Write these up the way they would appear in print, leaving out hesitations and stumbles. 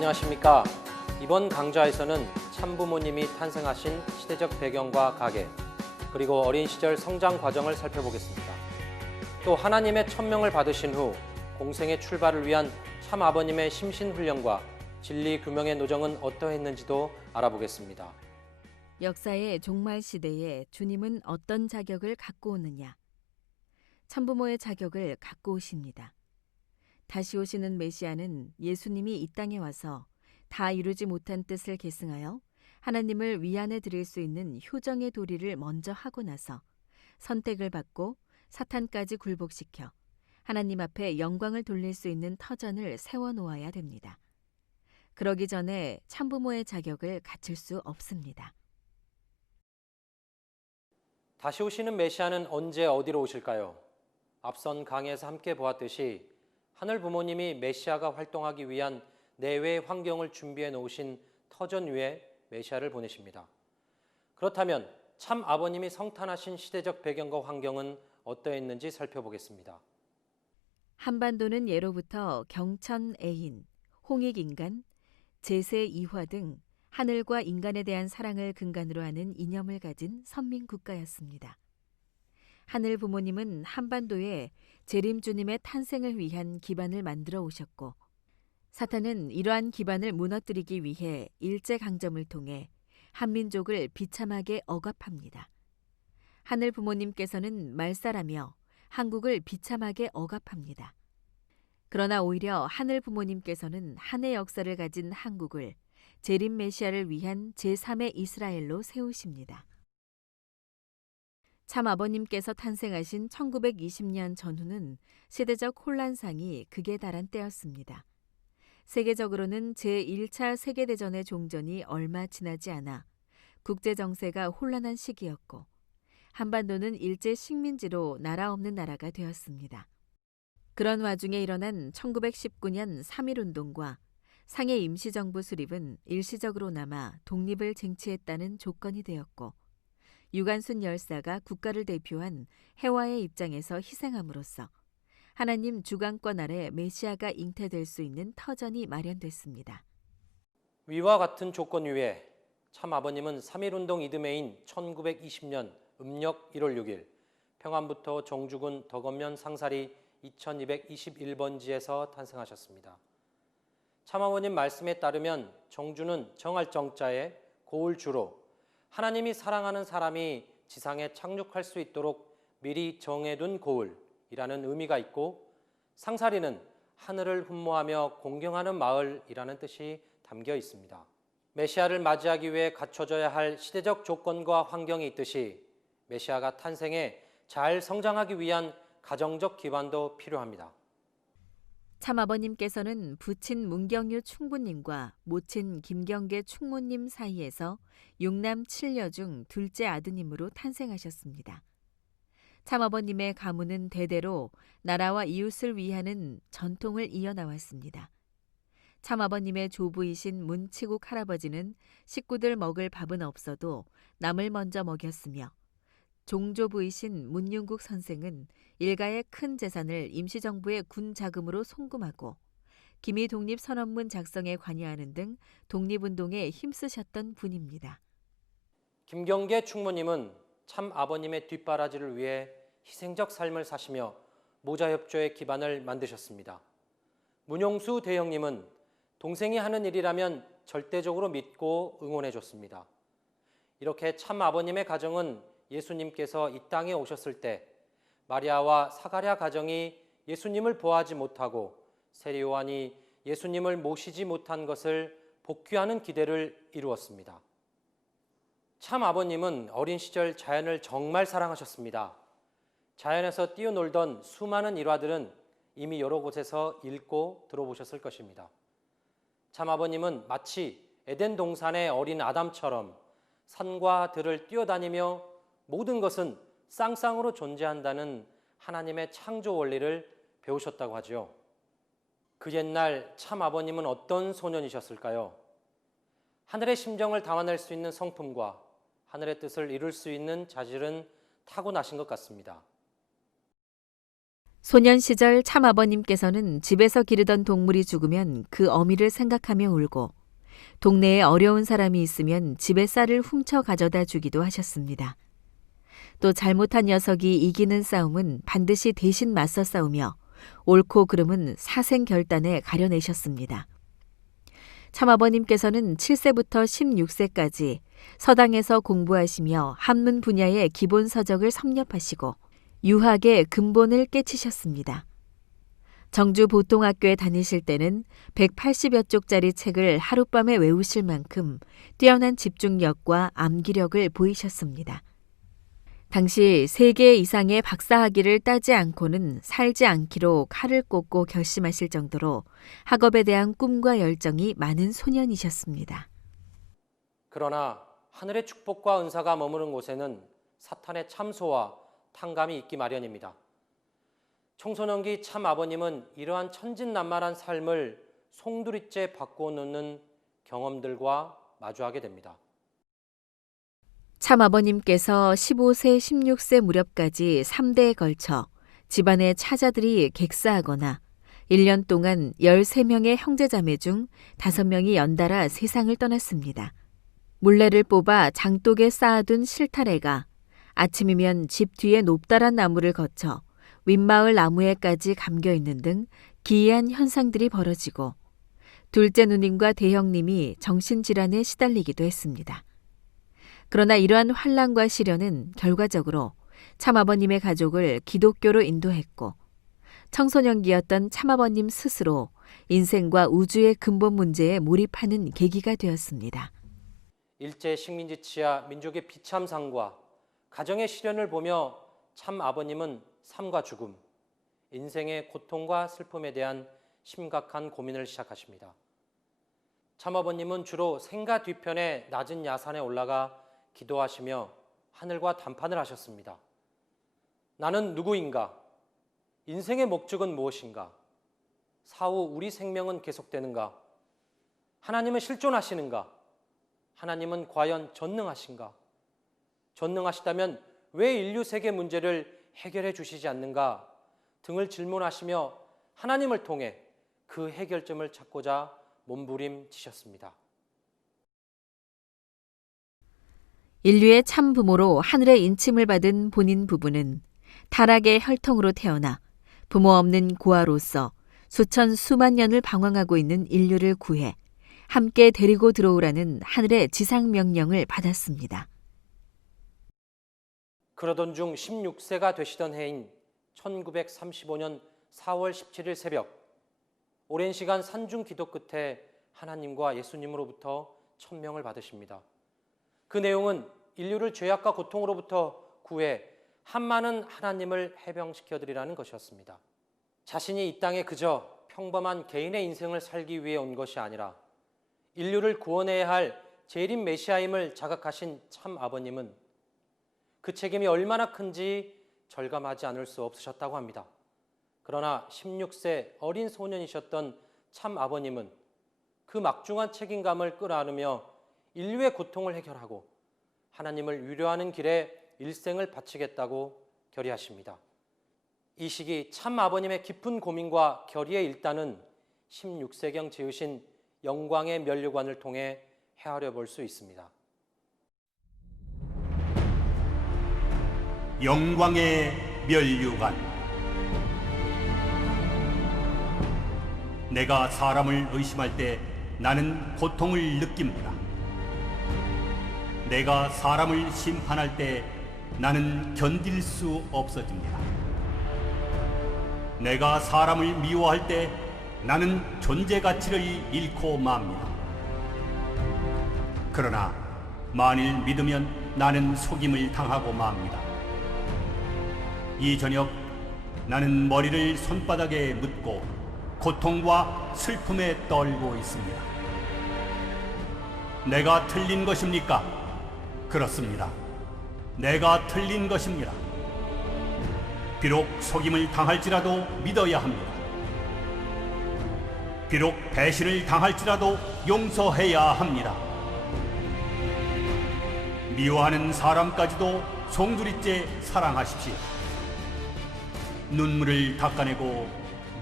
안녕하십니까. 이번 강좌에서는 참부모님이 탄생하신 시대적 배경과 가계, 그리고 어린 시절 성장 과정을 살펴보겠습니다. 또 하나님의 천명을 받으신 후 공생의 출발을 위한 참아버님의 심신훈련과 진리 규명의 노정은 어떠했는지도 알아보겠습니다. 역사의 종말 시대에 주님은 어떤 자격을 갖고 오느냐? 참부모의 자격을 갖고 오십니다. 다시 오시는 메시아는 예수님이 이 땅에 와서 다 이루지 못한 뜻을 계승하여 하나님을 위안해 드릴 수 있는 효정의 도리를 먼저 하고 나서 선택을 받고 사탄까지 굴복시켜 하나님 앞에 영광을 돌릴 수 있는 터전을 세워놓아야 됩니다. 그러기 전에 참부모의 자격을 갖출 수 없습니다. 다시 오시는 메시아는 언제 어디로 오실까요? 앞선 강의에서 함께 보았듯이 하늘 부모님이 메시아가 활동하기 위한 내외 환경을 준비해 놓으신 터전 위에 메시아를 보내십니다. 그렇다면 참 아버님이 성탄하신 시대적 배경과 환경은 어떠했는지 살펴보겠습니다. 한반도는 예로부터 경천 애인, 홍익인간, 제세 이화 등 하늘과 인간에 대한 사랑을 근간으로 하는 이념을 가진 선민국가였습니다. 하늘 부모님은 한반도에 재림주님의 탄생을 위한 기반을 만들어 오셨고, 사탄은 이러한 기반을 무너뜨리기 위해 일제강점을 통해 한민족을 비참하게 억압합니다. 하늘 부모님께서는 말살하며 한국을 비참하게 억압합니다. 그러나 오히려 하늘 부모님께서는 한의 역사를 가진 한국을 재림 메시아를 위한 제3의 이스라엘로 세우십니다. 참 아버님께서 탄생하신 1920년 전후는 시대적 혼란상이 극에 달한 때였습니다. 세계적으로는 제1차 세계대전의 종전이 얼마 지나지 않아 국제정세가 혼란한 시기였고, 한반도는 일제 식민지로 나라 없는 나라가 되었습니다. 그런 와중에 일어난 1919년 3.1운동과 상해 임시정부 수립은 일시적으로나마 독립을 쟁취했다는 조건이 되었고, 유관순 열사가 국가를 대표한 해와의 입장에서 희생함으로써 하나님 주관권 아래 메시아가 잉태될 수 있는 터전이 마련됐습니다. 위와 같은 조건 위에 참 아버님은 3.1운동 이듬해인 1920년 음력 1월 6일 평안부터 정주군 덕원면 상사리 2221번지에서 탄생하셨습니다. 참아버님 말씀에 따르면 정주는 정할 정자에 고을 주로 하나님이 사랑하는 사람이 지상에 착륙할 수 있도록 미리 정해둔 고을이라는 의미가 있고, 상사리는 하늘을 흠모하며 공경하는 마을이라는 뜻이 담겨 있습니다. 메시아를 맞이하기 위해 갖춰져야 할 시대적 조건과 환경이 있듯이 메시아가 탄생해 잘 성장하기 위한 가정적 기반도 필요합니다. 참아버님께서는 부친 문경유 충부님과 모친 김경계 충무님 사이에서 6남 7녀 중 둘째 아드님으로 탄생하셨습니다. 참아버님의 가문은 대대로 나라와 이웃을 위하는 전통을 이어나왔습니다. 참아버님의 조부이신 문치국 할아버지는 식구들 먹을 밥은 없어도 남을 먼저 먹였으며, 종조부이신 문윤국 선생은 일가의 큰 재산을 임시정부의 군 자금으로 송금하고 기미 독립선언문 작성에 관여하는 등 독립운동에 힘쓰셨던 분입니다. 김경계 충무님은 참 아버님의 뒷바라지를 위해 희생적 삶을 사시며 모자협조의 기반을 만드셨습니다. 문용수 대형님은 동생이 하는 일이라면 절대적으로 믿고 응원해 줬습니다. 이렇게 참 아버님의 가정은 예수님께서 이 땅에 오셨을 때 마리아와 사가랴 가정이 예수님을 보아하지 못하고 세례 요한이 예수님을 모시지 못한 것을 복귀하는 기대를 이루었습니다. 참 아버님은 어린 시절 자연을 정말 사랑하셨습니다. 자연에서 뛰어놀던 수많은 일화들은 이미 여러 곳에서 읽고 들어보셨을 것입니다. 참 아버님은 마치 에덴 동산의 어린 아담처럼 산과 들을 뛰어다니며 모든 것은 쌍쌍으로 존재한다는 하나님의 창조 원리를 배우셨다고 하죠. 그 옛날 참 아버님은 어떤 소년이셨을까요? 하늘의 심정을 담아낼 수 있는 성품과 하늘의 뜻을 이룰 수 있는 자질은 타고나신 것 같습니다. 소년 시절 참아버님께서는 집에서 기르던 동물이 죽으면 그 어미를 생각하며 울고 동네에 어려운 사람이 있으면 집에 쌀을 훔쳐 가져다 주기도 하셨습니다. 또 잘못한 녀석이 이기는 싸움은 반드시 대신 맞서 싸우며 옳고 그름은 사생결단에 가려내셨습니다. 참아버님께서는 7세부터 16세까지 서당에서 공부하시며 한문 분야의 기본 서적을 섭렵하시고 유학의 근본을 깨치셨습니다. 정주 보통학교에 다니실 때는 180여 쪽짜리 책을 하룻밤에 외우실 만큼 뛰어난 집중력과 암기력을 보이셨습니다. 당시 3개 이상의 박사학위를 따지 않고는 살지 않기로 칼을 꽂고 결심하실 정도로 학업에 대한 꿈과 열정이 많은 소년이셨습니다. 그러나 하늘의 축복과 은사가 머무는 곳에는 사탄의 참소와 탕감이 있기 마련입니다. 청소년기 참 아버님은 이러한 천진난만한 삶을 송두리째 바꾸어 놓는 경험들과 마주하게 됩니다. 참아버님께서 15세, 16세 무렵까지 3대에 걸쳐 집안의 차자들이 객사하거나 1년 동안 13명의 형제자매 중 5명이 연달아 세상을 떠났습니다. 물레를 뽑아 장독에 쌓아둔 실타래가 아침이면 집 뒤에 높다란 나무를 거쳐 윗마을 나무에까지 감겨있는 등 기이한 현상들이 벌어지고 둘째 누님과 대형님이 정신질환에 시달리기도 했습니다. 그러나 이러한 환난과 시련은 결과적으로 참아버님의 가족을 기독교로 인도했고 청소년기였던 참아버님 스스로 인생과 우주의 근본 문제에 몰입하는 계기가 되었습니다. 일제 식민지 치하 민족의 비참상과 가정의 시련을 보며 참 아버님은 삶과 죽음, 인생의 고통과 슬픔에 대한 심각한 고민을 시작하십니다. 참 아버님은 주로 생가 뒤편의 낮은 야산에 올라가 기도하시며 하늘과 담판을 하셨습니다. 나는 누구인가? 인생의 목적은 무엇인가? 사후 우리 생명은 계속되는가? 하나님은 실존하시는가? 하나님은 과연 전능하신가? 전능하시다면 왜 인류 세계 문제를 해결해 주시지 않는가? 등을 질문하시며 하나님을 통해 그 해결점을 찾고자 몸부림치셨습니다. 인류의 참 부모로 하늘의 인침을 받은 본인 부부는 타락의 혈통으로 태어나 부모 없는 고아로서 수만 년을 방황하고 있는 인류를 구해 함께 데리고 들어오라는 하늘의 지상 명령을 받았습니다. 그러던 중 16세가 되시던 해인 1935년 4월 17일 새벽, 오랜 시간 산중 기도 끝에 하나님과 예수님으로부터 천명을 받으십니다. 그 내용은 인류를 죄악과 고통으로부터 구해 한많은 하나님을 해병시켜드리라는 것이었습니다. 자신이 이 땅에 그저 평범한 개인의 인생을 살기 위해 온 것이 아니라 인류를 구원해야 할 재림 메시아임을 자각하신 참 아버님은 그 책임이 얼마나 큰지 절감하지 않을 수 없으셨다고 합니다. 그러나 16세 어린 소년이셨던 참 아버님은 그 막중한 책임감을 끌어안으며 인류의 고통을 해결하고 하나님을 위로하는 길에 일생을 바치겠다고 결의하십니다. 이 시기 참 아버님의 깊은 고민과 결의의 일단은 16세경 지으신 영광의 면류관을 통해 헤아려 볼 수 있습니다. 영광의 면류관. 내가 사람을 의심할 때 나는 고통을 느낍니다. 내가 사람을 심판할 때 나는 견딜 수 없어집니다. 내가 사람을 미워할 때 나는 존재 가치를 잃고 맙니다. 그러나 만일 믿으면 나는 속임을 당하고 맙니다. 이 저녁 나는 머리를 손바닥에 묻고 고통과 슬픔에 떨고 있습니다. 내가 틀린 것입니까? 그렇습니다. 내가 틀린 것입니다. 비록 속임을 당할지라도 믿어야 합니다. 비록 배신을 당할지라도 용서해야 합니다. 미워하는 사람까지도 송두리째 사랑하십시오. 눈물을 닦아내고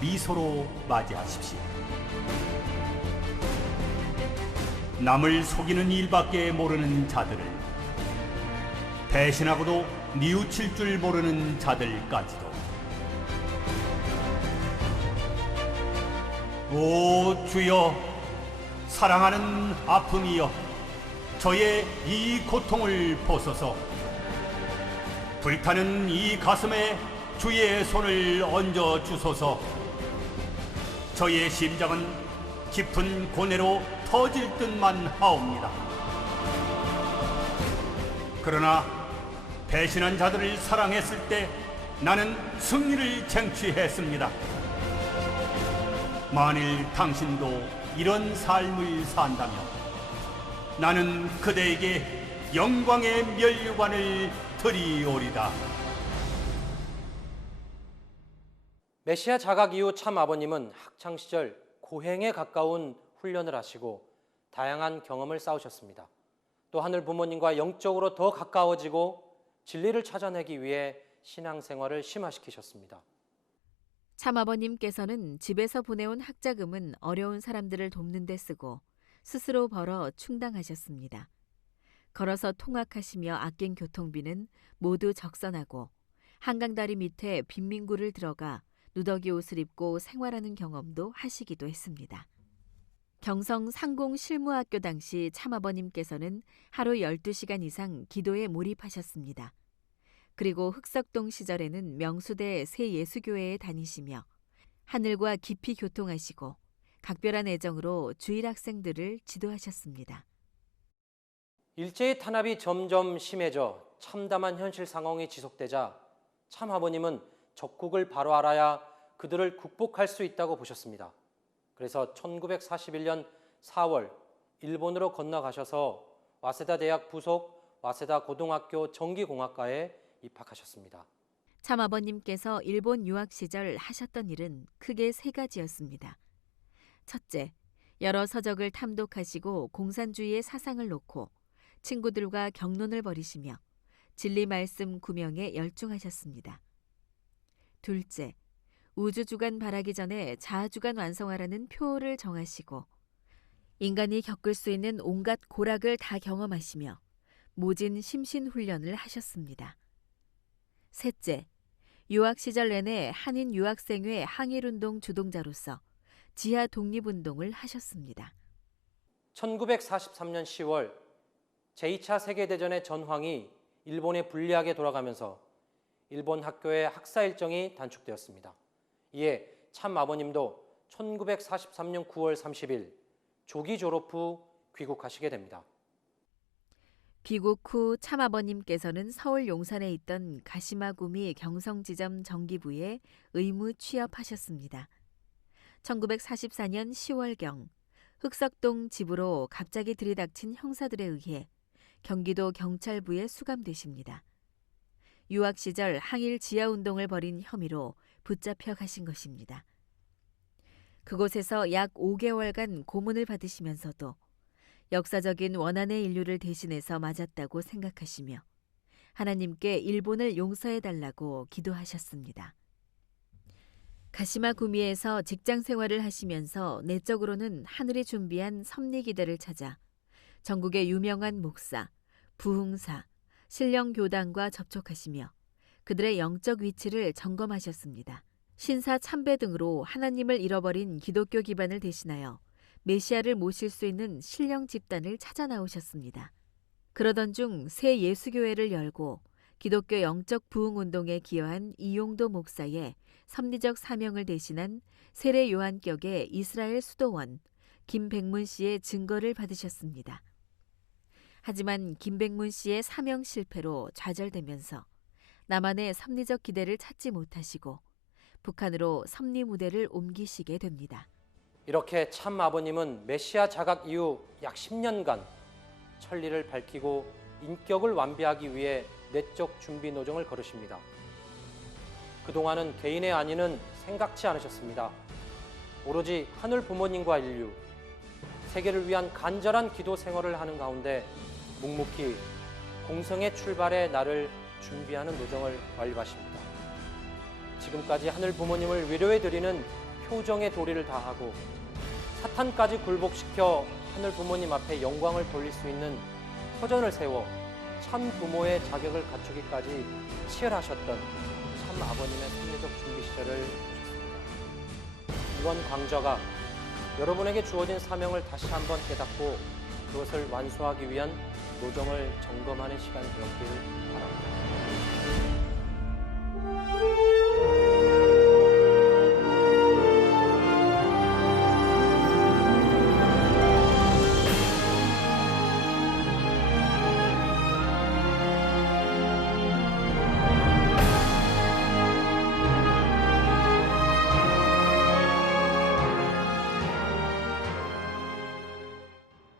미소로 맞이하십시오. 남을 속이는 일밖에 모르는 자들을, 배신하고도 뉘우칠 줄 모르는 자들까지도. 오 주여, 사랑하는 아픔이여, 저의 이 고통을 보소서. 불타는 이 가슴에 주의 손을 얹어 주소서. 저의 심장은 깊은 고뇌로 터질 듯만 하옵니다. 그러나 배신한 자들을 사랑했을 때 나는 승리를 쟁취했습니다. 만일 당신도 이런 삶을 산다면 나는 그대에게 영광의 면류관을 드리오리다. 메시아 자각 이후 참 아버님은 학창시절 고행에 가까운 훈련을 하시고 다양한 경험을 쌓으셨습니다. 또 하늘 부모님과 영적으로 더 가까워지고 진리를 찾아내기 위해 신앙생활을 심화시키셨습니다. 참아버님께서는 집에서 보내온 학자금은 어려운 사람들을 돕는 데 쓰고 스스로 벌어 충당하셨습니다. 걸어서 통학하시며 아낀 교통비는 모두 적선하고 한강다리 밑에 빈민구를 들어가 누더기 옷을 입고 생활하는 경험도 하시기도 했습니다. 경성 상공 실무학교 당시 참아버님께서는 하루 12시간 이상 기도에 몰입하셨습니다. 그리고 흑석동 시절에는 명수대 새 예수교회에 다니시며 하늘과 깊이 교통하시고 각별한 애정으로 주일 학생들을 지도하셨습니다. 일제의 탄압이 점점 심해져 참담한 현실 상황이 지속되자 참 아버님은 적국을 바로 알아야 그들을 국복할 수 있다고 보셨습니다. 그래서 1941년 4월 일본으로 건너가셔서 와세다 대학 부속 와세다 고등학교 전기공학과에 입학하셨습니다. 참아버님께서 일본 유학 시절 하셨던 일은 크게 세 가지였습니다. 첫째, 여러 서적을 탐독하시고 공산주의의 사상을 놓고 친구들과 격론을 벌이시며 진리 말씀 구명에 열중하셨습니다. 둘째, 우주주간 발하기 전에 자아주간 완성하라는 표를 정하시고 인간이 겪을 수 있는 온갖 고락을 다 경험하시며 모진 심신훈련을 하셨습니다. 셋째, 유학 시절 내내 한인 유학생회 항일운동 주동자로서 지하 독립운동을 하셨습니다. 1943년 10월 제2차 세계대전의 전황이 일본에 불리하게 돌아가면서 일본 학교의 학사 일정이 단축되었습니다. 이에 참 아버님도 1943년 9월 30일 조기 졸업 후 귀국하시게 됩니다. 귀국 후 참아버님께서는 서울 용산에 있던 가시마구미 경성지점 정기부에 의무 취업하셨습니다. 1944년 10월경 흑석동 집으로 갑자기 들이닥친 형사들에 의해 경기도 경찰부에 수감되십니다. 유학 시절 항일 지하운동을 벌인 혐의로 붙잡혀 가신 것입니다. 그곳에서 약 5개월간 고문을 받으시면서도 역사적인 원한의 인류를 대신해서 맞았다고 생각하시며 하나님께 일본을 용서해달라고 기도하셨습니다. 가시마 구미에서 직장 생활을 하시면서 내적으로는 하늘이 준비한 섭리기대를 찾아 전국의 유명한 목사, 부흥사, 신령교단과 접촉하시며 그들의 영적 위치를 점검하셨습니다. 신사 참배 등으로 하나님을 잃어버린 기독교 기반을 대신하여 메시아를 모실 수 있는 신령 집단을 찾아 나오셨습니다. 그러던 중 새 예수교회를 열고 기독교 영적 부흥운동에 기여한 이용도 목사의 섭리적 사명을 대신한 세례 요한격의 이스라엘 수도원 김백문 씨의 증거를 받으셨습니다. 하지만 김백문 씨의 사명 실패로 좌절되면서 나만의 섭리적 기대를 찾지 못하시고 북한으로 섭리 무대를 옮기시게 됩니다. 이렇게 참 아버님은 메시아 자각 이후 약 10년간 천리를 밝히고 인격을 완비하기 위해 내적 준비 노정을 걸으십니다. 그동안은 개인의 안위는 생각지 않으셨습니다. 오로지 하늘 부모님과 인류, 세계를 위한 간절한 기도 생활을 하는 가운데 묵묵히 공성의 출발의 날을 준비하는 노정을 완료하십니다. 지금까지 하늘 부모님을 위로해드리는 표정의 도리를 다하고 사탄까지 굴복시켜 하늘 부모님 앞에 영광을 돌릴 수 있는 터전을 세워 참 부모의 자격을 갖추기까지 치열하셨던 참 아버님의 섭리적 준비 시절을 보셨습니다. 이번 강좌가 여러분에게 주어진 사명을 다시 한번 깨닫고 그것을 완수하기 위한 노정을 점검하는 시간이 되었길 바랍니다.